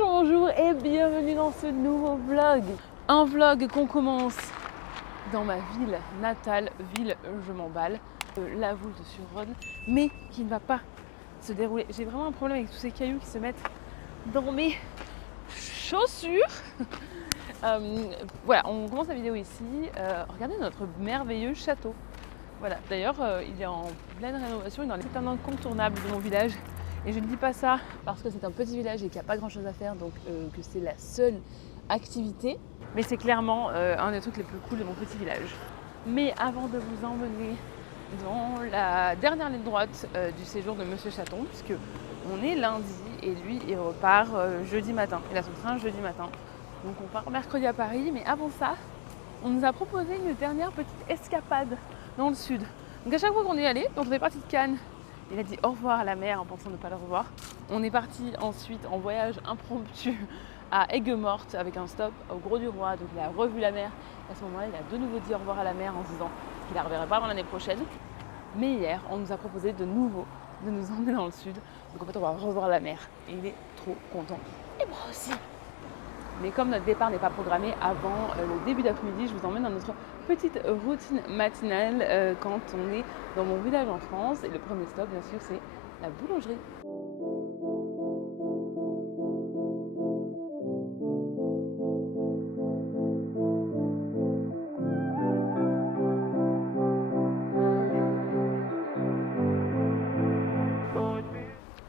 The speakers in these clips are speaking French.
Bonjour et bienvenue dans ce nouveau vlog. Un vlog qu'on commence dans ma ville natale, ville je m'emballe, la Voulte-sur-Rhône, mais qui ne va pas se dérouler. J'ai vraiment un problème avec tous ces cailloux qui se mettent dans mes chaussures. Voilà, on commence la vidéo ici. Regardez notre merveilleux château. Voilà, d'ailleurs, il est en pleine rénovation, il est dans les un incontournable de mon village. Et je ne dis pas ça parce que c'est un petit village et qu'il n'y a pas grand chose à faire, donc que c'est la seule activité. Mais c'est clairement un des trucs les plus cool de mon petit village. Mais avant de vous emmener dans la dernière ligne droite du séjour de Monsieur Chaton, puisque on est lundi et lui il repart jeudi matin. Il a son train jeudi matin. Donc on part mercredi à Paris, mais avant ça, on nous a proposé une dernière petite escapade dans le sud. Donc à chaque fois qu'on y allait, donc on est parti de Cannes, il a dit au revoir à la mer en pensant ne pas le revoir. On est parti ensuite en voyage impromptu à Aigues-Mortes avec un stop au Gros du Roi, donc il a revu la mer. À ce moment-là, il a de nouveau dit au revoir à la mer en se disant qu'il la reverrait pas avant l'année prochaine. Mais hier, on nous a proposé de nouveau de nous emmener dans le sud. Donc en fait, on va revoir la mer et il est trop content. Et moi aussi. Mais comme notre départ n'est pas programmé avant le début d'après-midi, je vous emmène dans notre petite routine matinale quand on est dans mon village en France. Et le premier stop, bien sûr, c'est la boulangerie.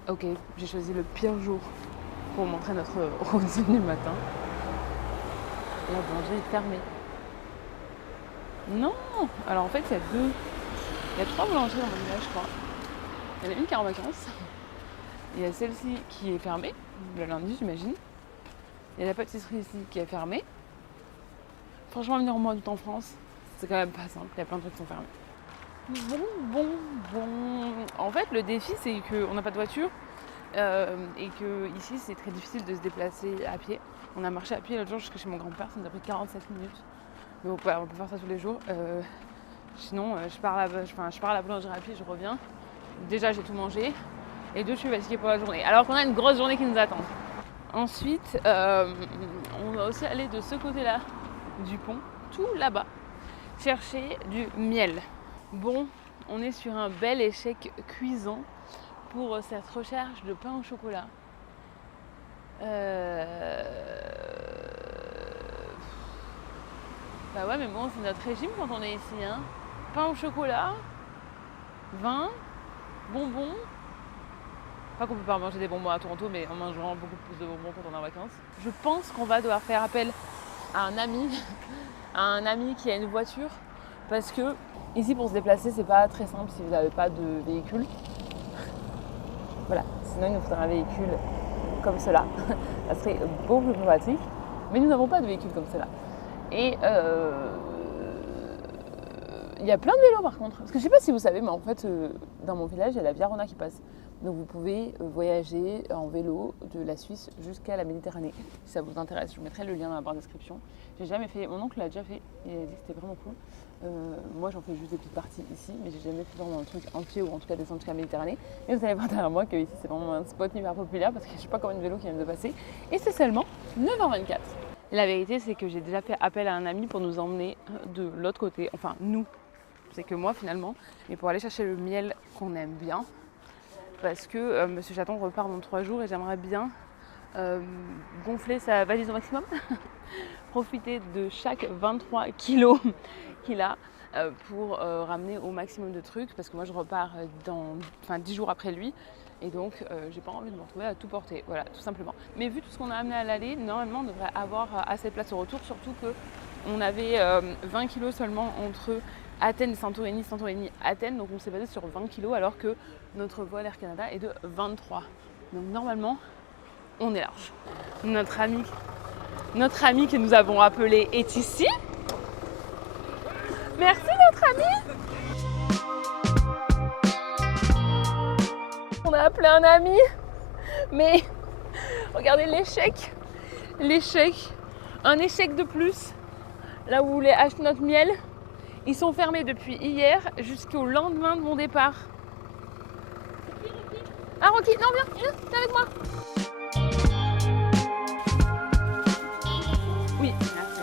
Ok, j'ai choisi le pire jour pour montrer notre routine du matin. La boulangerie est fermée. Non! Alors en fait, il y a 3 boulangeries dans mon village, je crois. Il y en a une qui est en vacances. Il y a celle-ci qui est fermée, le lundi, j'imagine. Il y a la pâtisserie ici qui est fermée. Franchement, venir au mois d'août en France, c'est quand même pas simple. Il y a plein de trucs qui sont fermés. Bon. En fait, le défi, c'est qu'on n'a pas de voiture et que ici, c'est très difficile de se déplacer à pied. On a marché à pied l'autre jour jusqu'à chez mon grand-père, ça nous a pris 47 minutes. Mais on peut faire ça tous les jours. Sinon, je pars à la boulangerie à pied, je reviens. Déjà, j'ai tout mangé. Et deux, je suis fatiguée pour la journée. Alors qu'on a une grosse journée qui nous attend. Ensuite, on va aussi aller de ce côté-là du pont, tout là-bas, chercher du miel. Bon, on est sur un bel échec cuisant pour cette recherche de pain au chocolat. Bah ouais, mais bon, c'est notre régime quand on est ici, hein. Pain au chocolat, vin, bonbons. Pas qu'on peut pas manger des bonbons à Toronto, mais en mangeant beaucoup plus de bonbons quand on est en vacances. Je pense qu'on va devoir faire appel à un ami qui a une voiture, parce que ici pour se déplacer, c'est pas très simple si vous n'avez pas de véhicule. Voilà, sinon il nous faudra un véhicule comme cela. Ça serait beaucoup plus pratique, mais nous n'avons pas de véhicule comme cela. Et il y a plein de vélos par contre. Parce que je sais pas si vous savez, mais en fait, dans mon village, il y a la Via Rona qui passe. Donc vous pouvez voyager en vélo de la Suisse jusqu'à la Méditerranée. Si ça vous intéresse, je vous mettrai le lien dans la barre de description. J'ai jamais fait, mon oncle l'a déjà fait, il a dit que c'était vraiment cool. Moi j'en fais juste des petites parties ici, mais j'ai jamais fait vraiment un truc entier ou en tout cas descendre jusqu'à la Méditerranée. Et vous allez voir derrière moi que ici c'est vraiment un spot hyper populaire parce que je sais pas combien de vélos qui viennent de passer. Et c'est seulement 9h24. Et la vérité c'est que j'ai déjà fait appel à un ami pour nous emmener de l'autre côté, enfin nous, c'est que moi finalement, mais pour aller chercher le miel qu'on aime bien. Parce que Monsieur Chaton repart dans 3 jours et j'aimerais bien gonfler sa valise au maximum, profiter de chaque 23 kilos qu'il a pour ramener au maximum de trucs parce que moi je repars 10 jours après lui et donc j'ai pas envie de me retrouver à tout porter, voilà, tout simplement. Mais vu tout ce qu'on a amené à l'aller, normalement on devrait avoir assez de place au retour, surtout que on avait 20 kilos seulement entre Athènes et Santorini, Athènes, donc on s'est basé sur 20 kilos alors que notre vol Air Canada est de 23. Donc normalement on est large. Notre ami que nous avons appelé est ici. Merci notre ami. On a appelé un ami, mais regardez l'échec. Un échec de plus. Là où vous voulez acheter notre miel, ils sont fermés depuis hier jusqu'au lendemain de mon départ. Ah Rocky, non viens, t'es avec moi. Oui, merci.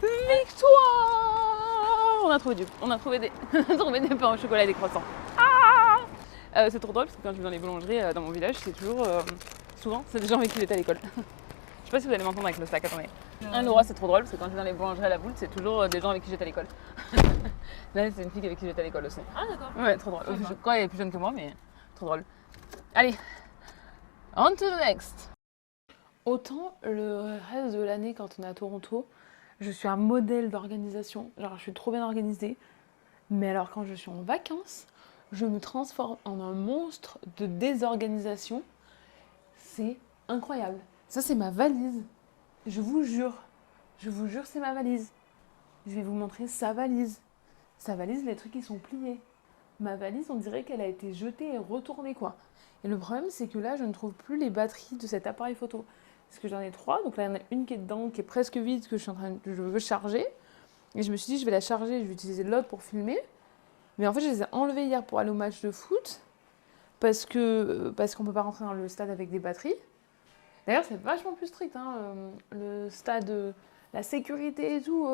Victoire! On a trouvé des pains au chocolat et des croissants. Ah, c'est trop drôle parce que quand je vais dans les boulangeries dans mon village, c'est toujours, souvent, c'est des gens avec qui j'étais à l'école. Je sais pas si vous allez m'entendre avec le sac, attendez. Laura, c'est trop drôle parce que quand je vais dans les boulangeries à la boule, c'est toujours des gens avec qui j'étais à l'école. Là, c'est une fille avec qui j'étais à l'école aussi. Ah d'accord. Ouais, trop drôle. Je crois qu'elle est plus jeune que moi, mais trop drôle. Allez, on to the next. Autant le reste de l'année quand on est à Toronto, je suis un modèle d'organisation. Genre, je suis trop bien organisée. Mais alors, quand je suis en vacances, je me transforme en un monstre de désorganisation. C'est incroyable. Ça, c'est ma valise. Je vous jure, c'est ma valise. Je vais vous montrer sa valise. Sa valise, les trucs qui sont pliés. Ma valise, on dirait qu'elle a été jetée et retournée, quoi. Et le problème, c'est que là, je ne trouve plus les batteries de cet appareil photo. Parce que j'en ai 3, donc là, il y en a une qui est dedans, qui est presque vide, que je veux charger. Et je me suis dit, je vais la charger, je vais utiliser l'autre pour filmer. Mais en fait, je les ai enlevées hier pour aller au match de foot. Parce qu'on ne peut pas rentrer dans le stade avec des batteries. D'ailleurs, c'est vachement plus strict, hein, le stade, la sécurité et tout,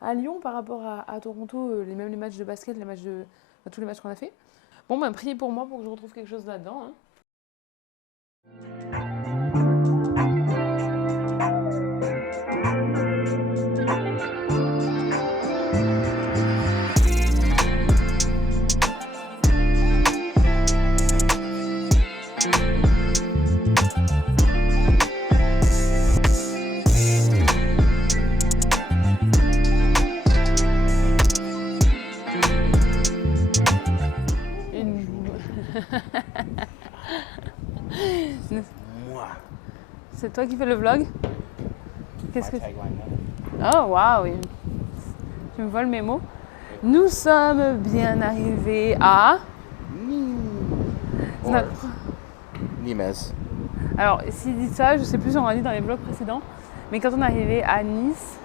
à Lyon par rapport à Toronto, même les matchs de basket, tous les matchs qu'on a fait. Bon, ben, priez pour moi pour que je retrouve quelque chose là-dedans. Hein. C'est toi qui fais le vlog? Qu'est-ce que... Oh, waouh! Tu me voles mes mots. Nous sommes bien arrivés à... Nimes. Alors, s'il dit ça, je sais plus si on l'a dit dans les vlogs précédents, mais quand on est arrivé à Nice,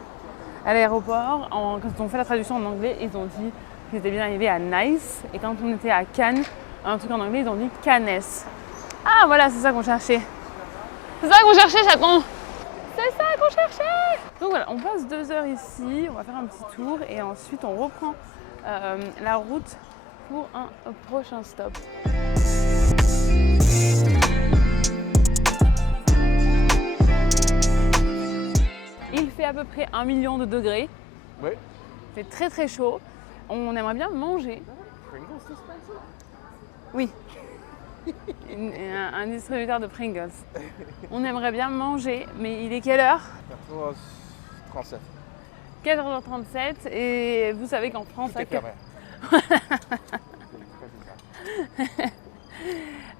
à l'aéroport, quand ils ont fait la traduction en anglais, ils ont dit qu'ils étaient bien arrivés à Nice. Et quand on était à Cannes, un truc en anglais, ils ont dit Cannes. Ah, voilà, c'est ça qu'on cherchait. C'est ça qu'on cherchait, chaton! C'est ça qu'on cherchait! Donc voilà, on passe 2 heures ici, on va faire un petit tour et ensuite on reprend la route pour un prochain stop. Il fait à peu près 1 million de degrés. Oui. Il fait très très chaud. On aimerait bien manger. Oui. Un distributeur de Pringles. On aimerait bien manger, mais il est quelle heure? 37. 4h37 et vous savez qu'en France...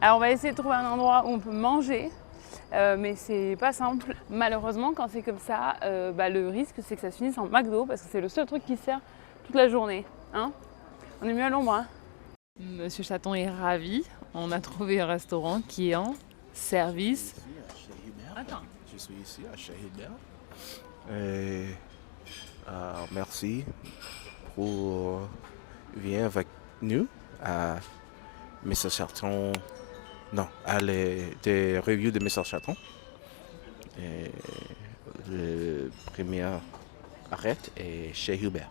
Alors on va essayer de trouver un endroit où on peut manger, mais c'est pas simple. Malheureusement, quand c'est comme ça, le risque c'est que ça se finisse en McDo parce que c'est le seul truc qui sert toute la journée. Hein, on est mieux à l'ombre. Hein. Monsieur Chaton est ravi. On a trouvé un restaurant qui est en service. Attends. Je suis ici à chez Hubert. Et merci pour venir avec nous à Mr. Chaton. Non, à des reviews de Mr. Chaton. Et le premier arrêt est chez Hubert.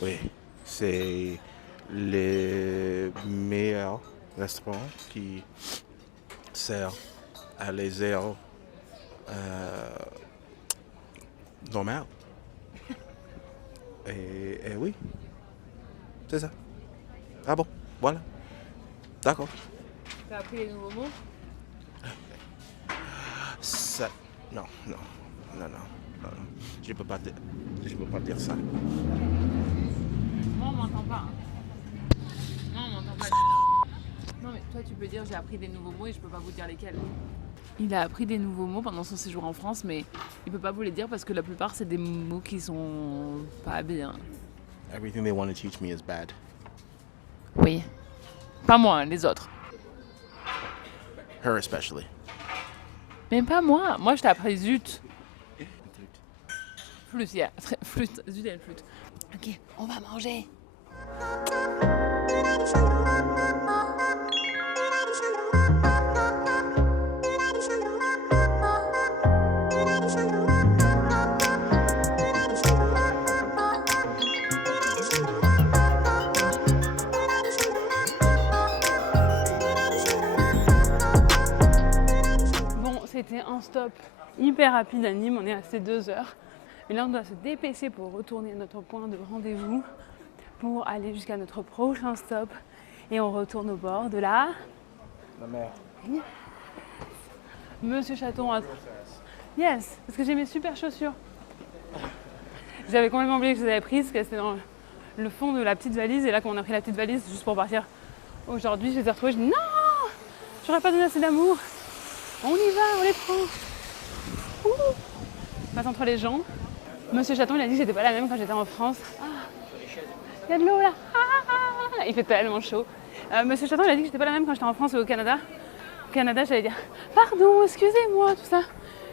Oui, c'est le meilleur restaurant qui sert à les heures normal. Et oui, c'est ça. Ah bon, voilà. D'accord. T'as appris les nouveaux mots? Ça... Non. Je peux pas dire ça. Moi, on m'entend pas. Non, on m'entend pas. Non, mais toi, tu peux dire j'ai appris des nouveaux mots et je peux pas vous dire lesquels. Il a appris des nouveaux mots pendant son séjour en France, mais il peut pas vous les dire parce que la plupart, c'est des mots qui sont pas bien. Everything they want to teach me is bad. Oui. Pas moi, hein, les autres. Her especially. Mais pas moi. Moi, je t'ai appris zut. Flûte, yeah. Flûte. Zut et flûte. Ok, on va manger. C'était un stop hyper rapide à Nîmes, on est resté 2 heures. Mais là, on doit se dépêcher pour retourner à notre point de rendez-vous pour aller jusqu'à notre prochain stop. Et on retourne au bord de la mer. Yes. Monsieur Chaton a... Yes, parce que j'ai mes super chaussures. J'avais complètement oublié que je les avais prises, parce qu'elles étaient dans le fond de la petite valise. Et là, quand on a pris la petite valise, juste pour partir aujourd'hui, je les ai retrouvées. Je dis non, j'aurais pas donné assez d'amour. On y va, on les prend. On passe entre les jambes. Monsieur Chaton, il a dit que j'étais pas la même quand j'étais en France. Il y a de l'eau là. Il fait tellement chaud. Monsieur Chaton, il a dit que j'étais pas la même quand j'étais en France ou au Canada. Au Canada, j'allais dire pardon, excusez-moi, tout ça.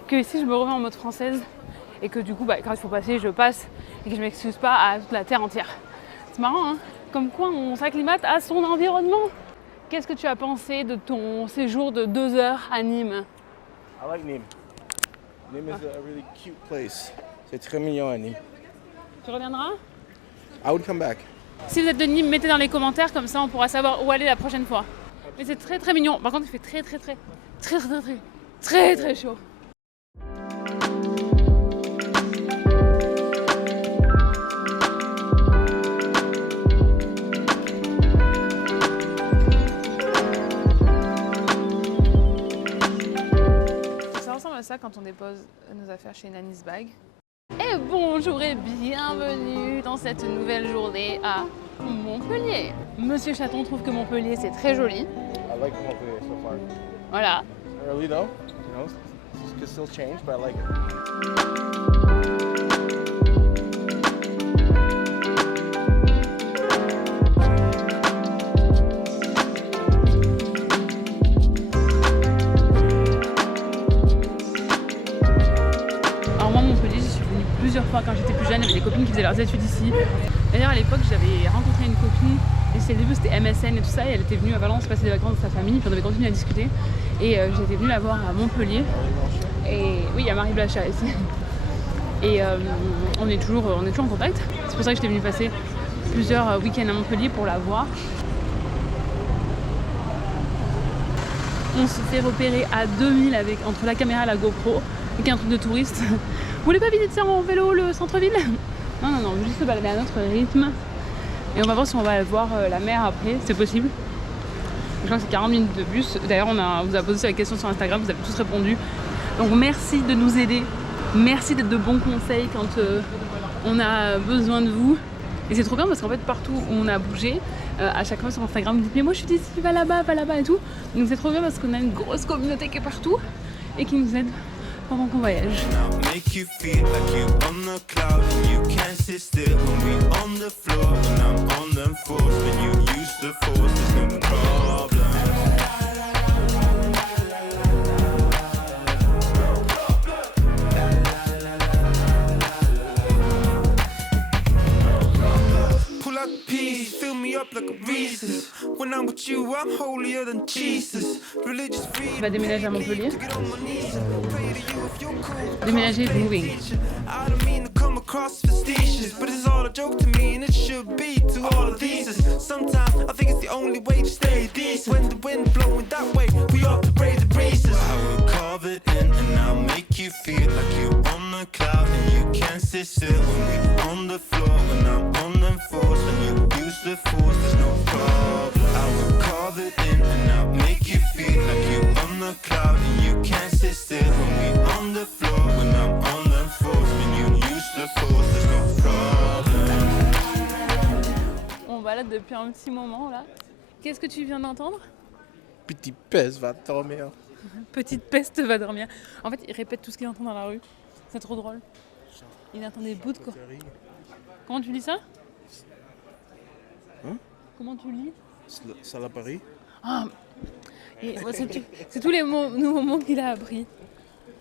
Que ici, je me remets en mode française. Et que du coup, quand il faut passer, je passe. Et que je m'excuse pas à toute la terre entière. C'est marrant, hein? Comme quoi on s'acclimate à son environnement. Qu'est-ce que tu as pensé de ton séjour de 2 heures à Nîmes? I like Nîmes. Nîmes is a really cute place. C'est très mignon à Nîmes. Tu reviendras? I would come back. Si vous êtes de Nîmes, mettez dans les commentaires, comme ça on pourra savoir où aller la prochaine fois. Mais c'est très très mignon. Par contre, il fait très chaud. Ça quand on dépose nos affaires chez Nanny's Bag. Et bonjour et bienvenue dans cette nouvelle journée à Montpellier. Monsieur Chaton trouve que Montpellier c'est très joli. I like Montpellier so far. Voilà. Early though, you know, it could still change, but I like it. Plusieurs fois quand j'étais plus jeune, il y avait des copines qui faisaient leurs études ici. D'ailleurs à l'époque j'avais rencontré une copine, et c'est le début, c'était MSN et tout ça, et elle était venue à Valence passer des vacances de sa famille, puis on avait continué à discuter. Et j'étais venue la voir à Montpellier. Et oui, il y a Marie Blachat ici. Et on est toujours en contact. C'est pour ça que j'étais venue passer plusieurs week-ends à Montpellier pour la voir. On se fait repérer à 2000 entre la caméra et la GoPro, avec un truc de touriste. Vous voulez pas visiter en vélo le centre-ville? Non, juste se balader à notre rythme. Et on va voir si on va aller voir la mer après, c'est possible. Je crois que c'est 40 minutes de bus. D'ailleurs, on vous a posé la question sur Instagram, vous avez tous répondu. Donc merci de nous aider. Merci d'être de bons conseils quand on a besoin de vous. Et c'est trop bien parce qu'en fait, partout où on a bougé, à chaque fois sur Instagram, vous dites mais moi je suis d'ici, va là-bas et tout. Donc c'est trop bien parce qu'on a une grosse communauté qui est partout et qui nous aide pendant qu'on voyage. Tu vas déménager à Montpellier. Déménager is moving. But it's all a joke to me, and it should be to all of these. Sometimes I think it's the only way to stay decent. When the wind blowing that way, we ought to raise the breezes. I will carve it in, and I'll make you feel like you're on a cloud, and you can't sit still when we on the floor. When I'm on them floors, when you use the force, there's no problem. I will carve it in and I'll make you feel like you on the cloud and you can't sit still when we on the floor. When I'm on them floors, when you use the force, there's no problem. On balade depuis un petit moment là. Qu'est-ce que tu viens d'entendre? Petit pèse va dormir. Petite peste va dormir. En fait, il répète tout ce qu'il entend dans la rue. C'est trop drôle. Il entend des bouts de quoi. Comment tu lis ça? Hein? Comment tu lis? Saloperie. Ah, ouais, c'est tous les nouveaux mots qu'il a appris.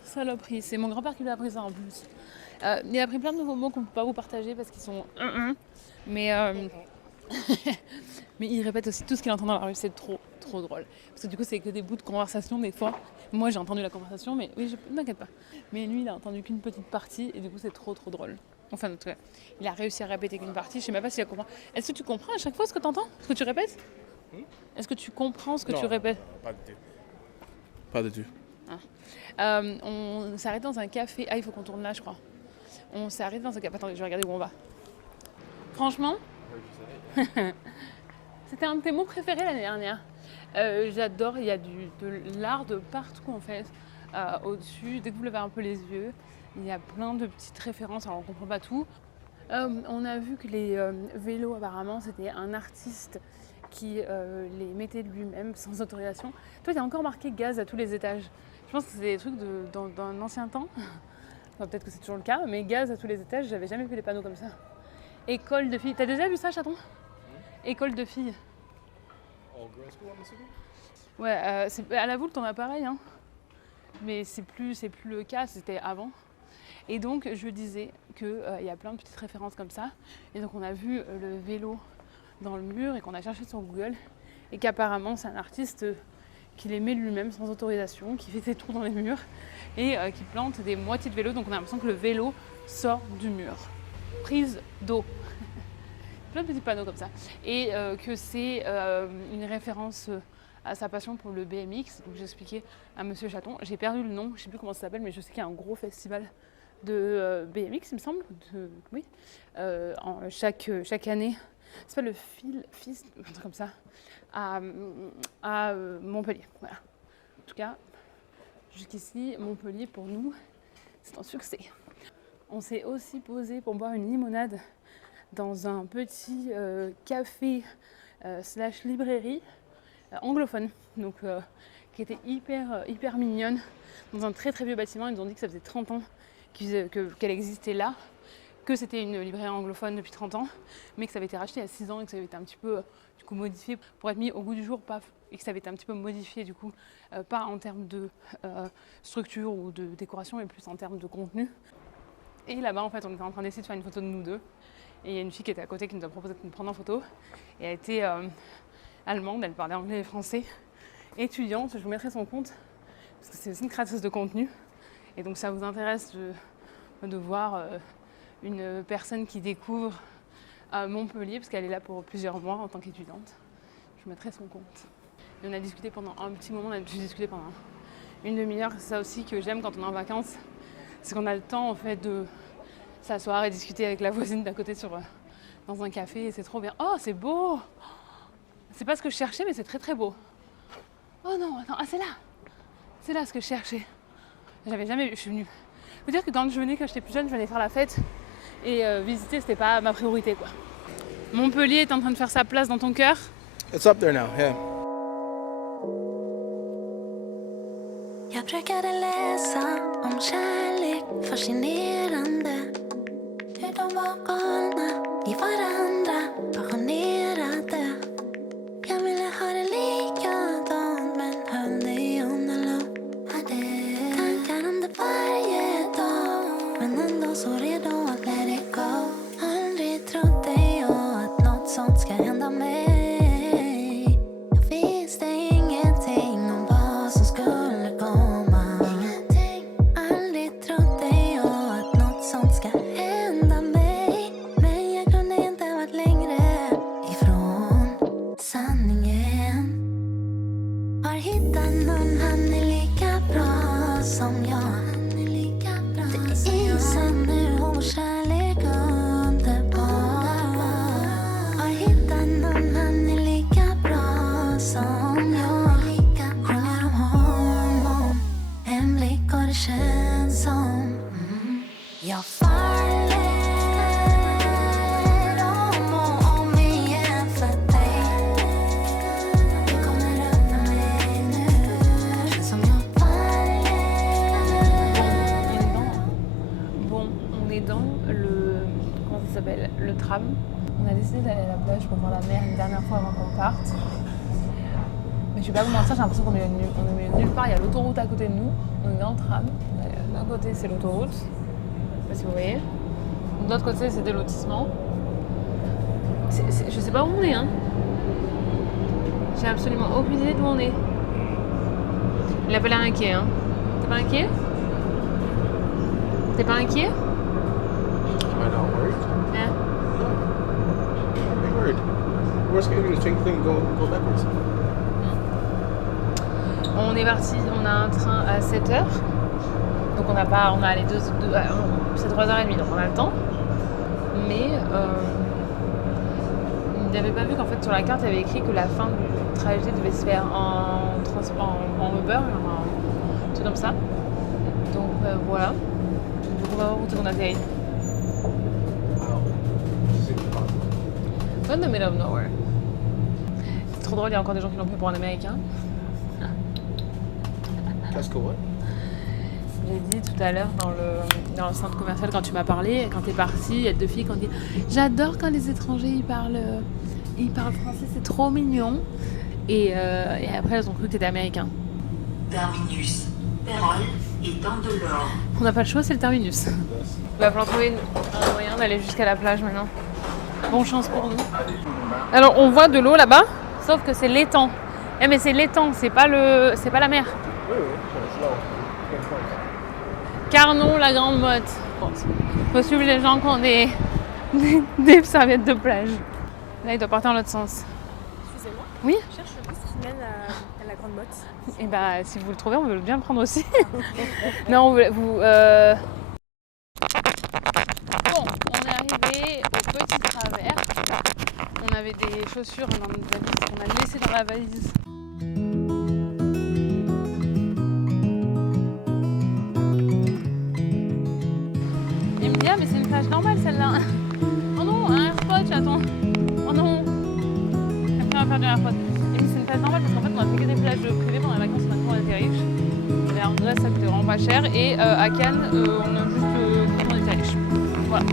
Saloperie, c'est mon grand-père qui lui a appris ça en plus. Il a appris plein de nouveaux mots qu'on ne peut pas vous partager parce qu'ils sont... Mais, mais il répète aussi tout ce qu'il entend dans la rue, c'est trop drôle. Parce que du coup, c'est que des bouts de conversation des fois. Moi, j'ai entendu la conversation, mais oui, ne t'inquiète pas. Mais lui, il a entendu qu'une petite partie et du coup, c'est trop drôle. Enfin, en tout cas, il a réussi à répéter qu'une partie. Je sais même pas s'il a compris. Est-ce que tu comprends à chaque fois ce que tu entends? Ce que tu répètes? Est-ce que tu comprends ce que tu répètes? Pas du tout. Pas du tout. On s'est arrêté dans un café. Ah, il faut qu'on tourne là, je crois. On s'est arrêté dans un café. Attendez, je vais regarder où on va. Franchement, c'était un de tes mots préférés l'année dernière. J'adore, il y a de l'art de partout en fait. Au-dessus, dès que vous levez un peu les yeux, il y a plein de petites références, alors on ne comprend pas tout. On a vu que les vélos, apparemment, c'était un artiste qui les mettait de lui-même sans autorisation. Toi, il y a encore marqué gaz à tous les étages. Je pense que c'est des trucs d'un ancien temps. Enfin, peut-être que c'est toujours le cas, mais gaz à tous les étages, j'avais jamais vu des panneaux comme ça. École de filles. T'as déjà vu ça, chaton? École de filles. Ouais, à la Voulte, on a pareil, hein. Mais c'est plus le cas, c'était avant. Et donc, je disais qu'il y a plein de petites références comme ça. Et donc, on a vu le vélo dans le mur et qu'on a cherché sur Google. Et qu'apparemment, c'est un artiste qui les met lui-même sans autorisation, qui fait des trous dans les murs et qui plante des moitiés de vélo. Donc, on a l'impression que le vélo sort du mur. Prise d'eau. Plein de petits panneaux comme ça. Et que c'est une référence à sa passion pour le BMX. Donc, j'ai expliqué à Monsieur Chaton. J'ai perdu le nom, je ne sais plus comment ça s'appelle, mais je sais qu'il y a un gros festival de BMX, il me semble. Oui. Chaque année. C'est pas le fils, un truc comme ça, à Montpellier. Voilà. En tout cas, jusqu'ici, Montpellier, pour nous, c'est un succès. On s'est aussi posé pour boire une limonade dans un petit café / librairie anglophone, donc qui était hyper mignonne, dans un très vieux bâtiment. Ils nous ont dit que ça faisait 30 ans qu'elle existait là, que c'était une librairie anglophone depuis 30 ans, mais que ça avait été racheté il y a 6 ans et que ça avait été un petit peu du coup modifié pour être mis au goût du jour, et que ça avait été un petit peu modifié du coup, pas en termes de structure ou de décoration, mais plus en termes de contenu. Et là-bas, en fait, on était en train d'essayer de faire une photo de nous deux. Et il y a une fille qui était à côté qui nous a proposé de nous prendre en photo. Et elle était allemande, elle parlait anglais et français. Étudiante, je vous mettrai son compte, parce que c'est aussi une créatrice de contenu. Et donc ça vous intéresse de voir une personne qui découvre Montpellier, parce qu'elle est là pour plusieurs mois en tant qu'étudiante. Je vous mettrai son compte. Et on a discuté pendant un petit moment, on a discuté pendant une demi-heure. C'est ça aussi que j'aime quand on est en vacances, c'est qu'on a le temps en fait de s'asseoir et discuter avec la voisine d'à côté dans un café, et c'est trop bien. Oh, c'est beau! C'est pas ce que je cherchais, mais c'est très beau. Oh non, attends, c'est là! C'est là ce que je cherchais. J'avais jamais vu, je suis venue. Je veux dire que quand j'étais plus jeune, je venais faire la fête, et visiter, c'était pas ma priorité, quoi. Montpellier est en train de faire sa place dans ton cœur. It's up there now, yeah. Jag brukade läsa om kärlek, fascinerande. Hur de var galna i varandra, passionerade. Jag ville ha det likadant, men höll det i underlag. Hade tankar om det varje dag, men ändå så redo att let it go. Aldrig trodde jag att något sånt ska hända mig. Jag visste ingenting om vad som skulle komma. Aldrig trodde jag att något sånt ska hända mig. Men jag kunde inte varit längre ifrån sanningen. Har hittat någon, han är lika bra som jag. Det är isen nu och farligt om och om igen för dig. Du kommer över mig nu. Känns som jag Bon, on est dans le... Comment ça s'appelle? Le tram. On a décidé d'aller à la plage pour voir la mer une dernière fois avant qu'on parte. Mais je vais pas vous mentir, j'ai l'impression qu'on est au milieu de nulle part. Il y a l'autoroute à côté de nous. On est dans le tram. D'un côté, c'est l'autoroute. Je sais pas si vous voyez. De l'autre côté, c'est des lotissements. Je sais pas où on est, hein. J'ai absolument aucune idée d'où on est. Il a pas l'air inquiet, hein. T'es pas inquiet? T'es pas inquiet? Am I not worried? Hein? No. I'm not worried. Worst case, we just take the thing and go backwards. On est parti, on a un train à 7h. Donc on a les c'est 3h30, donc on a le temps. Mais il n'avait pas vu qu'en fait sur la carte il y avait écrit que la fin du trajet devait se faire en Uber, un truc comme ça. Donc voilà. Donc on va voir où on atterrit. Wow. C'est super. In the middle of nowhere. C'est trop drôle, il y a encore des gens qui l'ont pris pour un américain. Tesco what? J'ai dit tout à l'heure dans le centre commercial quand tu m'as parlé, quand t'es parti, il y a 2 filles qui ont dit « J'adore quand les étrangers ils parlent français, c'est trop mignon ». Et après elles ont cru que t'étais américain. Terminus. Pérol et dans de l'or. On n'a pas le choix, c'est le terminus. Il va falloir trouver un moyen d'aller jusqu'à la plage maintenant. Bonne chance pour nous. Alors on voit de l'eau là-bas, sauf que c'est l'étang. Eh mais c'est l'étang, c'est pas la mer. Oui, c'est slow. Carnon, la Grande Motte. Faut suivre les gens qui ont des serviettes de plage. Là, il doit partir dans l'autre sens. Excusez-moi, Oui. je cherche le bus qui mène à la Grande Motte. Et bah, si vous le trouvez, on veut bien le prendre aussi. Non, Bon, on est arrivé au petit travers. On avait des chaussures dans notre valise qu'on a laissées dans la valise. Il me dit, ah mais c'est une plage normale celle-là. Oh non, un airpod, j'attends. Oh non. Après on va faire du airpod. Il me dit, c'est une plage normale parce qu'en fait on a fait que des plages privées pendant les vacances, maintenant on était riches. Et en Grèce ça coûtait vraiment pas cher. Et à Cannes, on a juste quand on était riches. Voilà.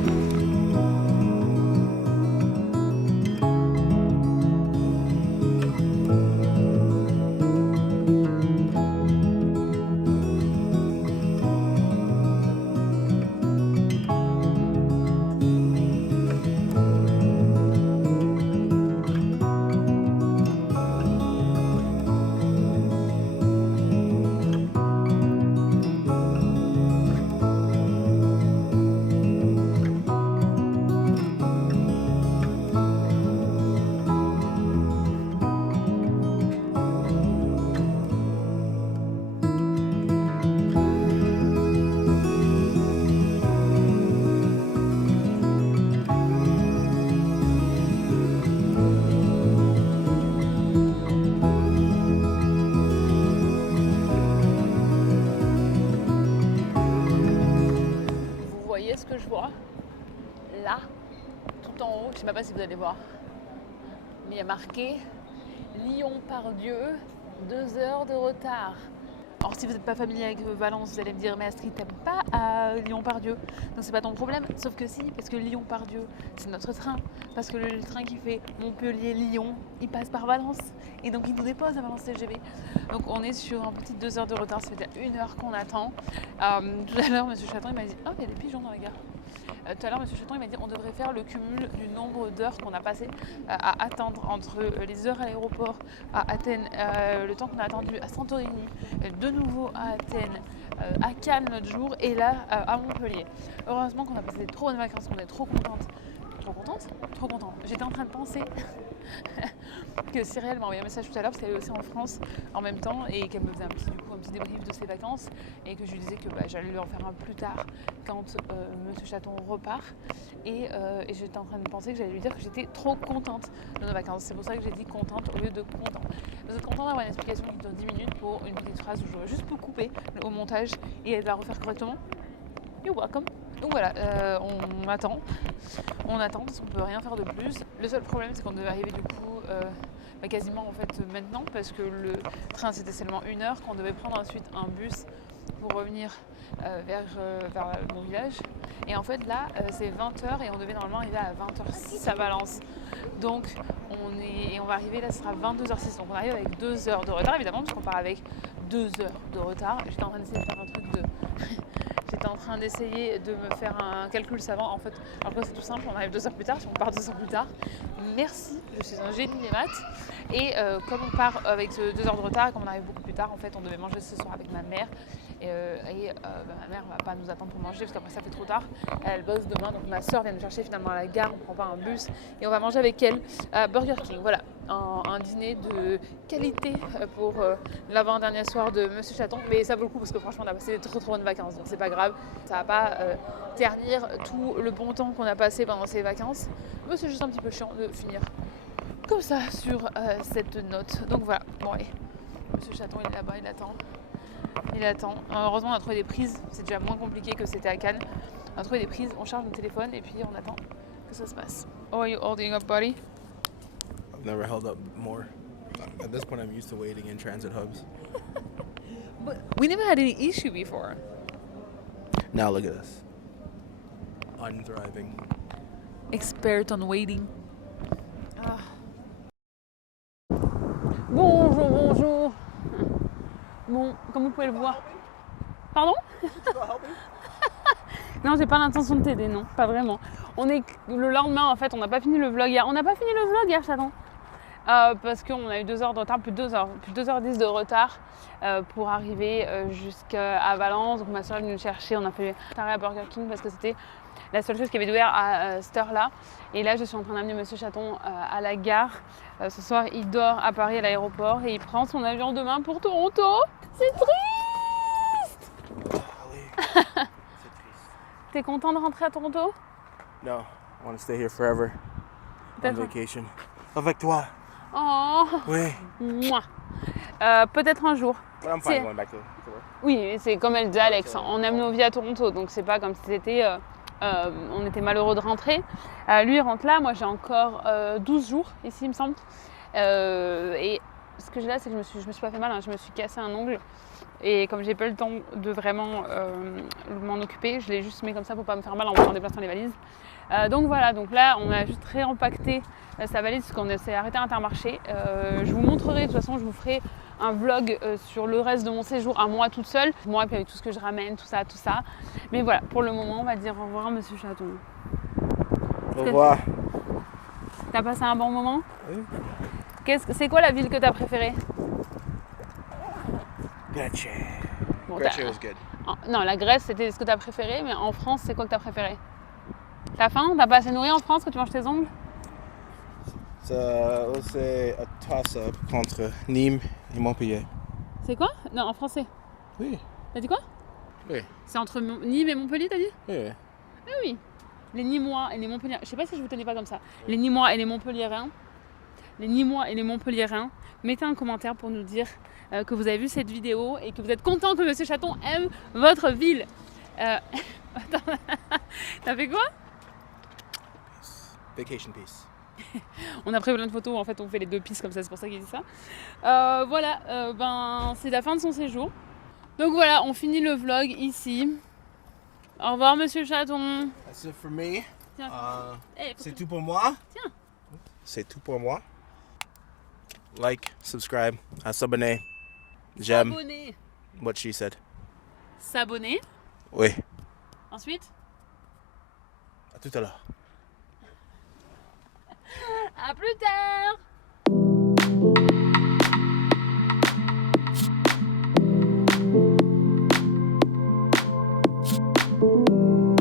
Que je vois là, tout en haut, je sais même pas si vous allez voir, mais il y a marqué Lyon-Pardieu, 2 heures de retard. Alors si vous n'êtes pas familier avec Valence, vous allez me dire mais Astrid, t'aimes pas à Lyon-Pardieu, donc c'est pas ton problème. Sauf que si, parce que Lyon-Pardieu, c'est notre train, parce que le train qui fait Montpellier-Lyon, il passe par Valence et donc il nous dépose à Valence TGV. Donc on est sur un petit 2 heures de retard, ça fait 1 heure qu'on attend. Tout à l'heure, monsieur Chaton il m'a dit oh il y a des pigeons dans la gare. Tout à l'heure, monsieur Chaton il m'a dit on devrait faire le cumul du nombre d'heures qu'on a passé à attendre entre les heures à l'aéroport à Athènes, le temps qu'on a attendu à Santorini, de nouveau à Athènes, à Cannes l'autre jour et là à Montpellier. Heureusement qu'on a passé des trop bonnes vacances, qu'on est trop contente. Trop contente. J'étais en train de penser que Cyrielle m'a envoyé un message tout à l'heure parce qu'elle est aussi en France en même temps et qu'elle me faisait un petit débrief de ses vacances et que je lui disais que j'allais lui en faire un plus tard quand monsieur Chaton repart et j'étais en train de penser que j'allais lui dire que j'étais trop contente de nos vacances. C'est pour ça que j'ai dit contente au lieu de content. Vous êtes content d'avoir une explication qui dure 10 minutes pour une petite phrase où j'aurais juste pu couper au montage et la refaire correctement? You're welcome. Donc voilà, on attend parce qu'on peut rien faire de plus. Le seul problème c'est qu'on devait arriver du coup quasiment en fait maintenant parce que le train c'était seulement 1 heure, qu'on devait prendre ensuite un bus pour revenir vers mon village. Et en fait là c'est 20h et on devait normalement arriver à 20h06 à Valence. Donc on va arriver là, ce sera 22h06. Donc on arrive avec 2 heures de retard évidemment parce qu'on part avec 2 heures de retard. J'étais en train d'essayer de faire un truc de... J'étais en train d'essayer de me faire un calcul savant. En fait, alors que c'est tout simple, on arrive 2 heures plus tard, si on part 2 heures plus tard. Merci, je suis un génie des maths. Et comme on part avec 2 heures de retard, et comme on arrive beaucoup plus tard, en fait, on devait manger ce soir avec ma mère. Ma mère va pas nous attendre pour manger parce qu'après ça fait trop tard. Elle bosse demain, donc ma soeur vient me chercher finalement à la gare. On prend pas un bus et on va manger avec elle à Burger King. Voilà, un dîner de qualité pour l'avant-dernier soir de Monsieur Chaton. Mais ça vaut le coup parce que franchement, on a passé de trop bonnes vacances, donc c'est pas grave. Ça va pas ternir tout le bon temps qu'on a passé pendant ces vacances. Mais c'est juste un petit peu chiant de finir comme ça sur cette note. Donc voilà, bon allez, Monsieur Chaton il est là-bas, il attend. Heureusement on a trouvé des prises, c'est déjà moins compliqué que c'était à Cannes. On a trouvé des prises, on charge le téléphone et puis on attend que ça se passe. Oh, are you holding up, buddy? I've never held up more. At this point, I'm used to waiting in transit hubs. But we never had any issue before. Now look at us. Unthriving. Expert on waiting. Ah. Bonjour. Bon, comme vous pouvez le voir. Pardon? Non, j'ai pas l'intention de t'aider, non, pas vraiment. On est le lendemain, en fait, on n'a pas fini le vlog hier. On n'a pas fini le vlog hier, Chaton. Parce qu'on a eu 2 heures de retard, plus de 2h10 de retard pour arriver jusqu'à Valence. Donc ma soeur est venue nous chercher, on a fait arrêt à Burger King parce que c'était la seule chose qui avait ouvert à cette heure-là. Et là, je suis en train d'amener Monsieur Chaton à la gare. Ce soir, il dort à Paris à l'aéroport et il prend son avion demain pour Toronto. C'est triste. C'est triste. T'es content de rentrer à Toronto? No, I want to stay here forever. On Peut-être. vacation. Avec toi. Oh. Oui. Moi. Peut-être un jour. But I'm fine going back to work. Oui, c'est comme elle dit Alex, on aime nos vies à Toronto, donc c'est pas comme si c'était, on était malheureux de rentrer. Lui il rentre là, moi j'ai encore 12 jours ici il me semble. Et ce que j'ai là c'est que je me suis pas fait mal, hein, je me suis cassé un ongle. Et comme j'ai pas eu le temps de vraiment m'en occuper, je l'ai juste mis comme ça pour pas me faire mal en déplaçant les valises. Donc voilà, donc là on a juste réempaqueté sa valise parce qu'on s'est arrêté à Intermarché. Je vous montrerai, de toute façon je vous ferai un vlog sur le reste de mon séjour à moi toute seule. Moi et puis avec tout ce que je ramène, tout ça. Mais voilà, pour le moment on va dire au revoir Monsieur Chaton. Au revoir. T'as passé un bon moment? Oui. C'est quoi la ville que t'as préférée? Grèce. Bon, Grèce was good. Non, la Grèce c'était ce que t'as préféré, mais en France c'est quoi que t'as préféré? T'as faim? T'as pas assez nourri en France que tu manges tes ongles? C'est un toss-up entre Nîmes et Montpellier. C'est quoi? Non, en français. Oui. T'as dit quoi? Oui. C'est entre Nîmes et Montpellier, t'as dit? Oui. Ah oui. Les Nîmois et les Montpelliérains. Je sais pas si je vous tenais pas comme ça. Les Nîmois et les Montpelliérains. Les Nîmois et les Montpelliérains. Mettez un commentaire pour nous dire que vous avez vu cette vidéo et que vous êtes content que Monsieur Chaton aime votre ville. Attends, t'as fait quoi? Vacation peace. On a pris plein de photos, en fait on fait les deux pistes comme ça, c'est pour ça qu'il dit ça. Voilà, c'est la fin de son séjour. Donc voilà, on finit le vlog ici. Au revoir Monsieur Chaton. That's it for me. Tiens. Hey, C'est tout pour moi. Tiens. C'est tout pour moi. Like, subscribe, s'abonner. J'aime S'abonner. what she said. S'abonner. Oui. Ensuite, À tout à l'heure. à plus tard.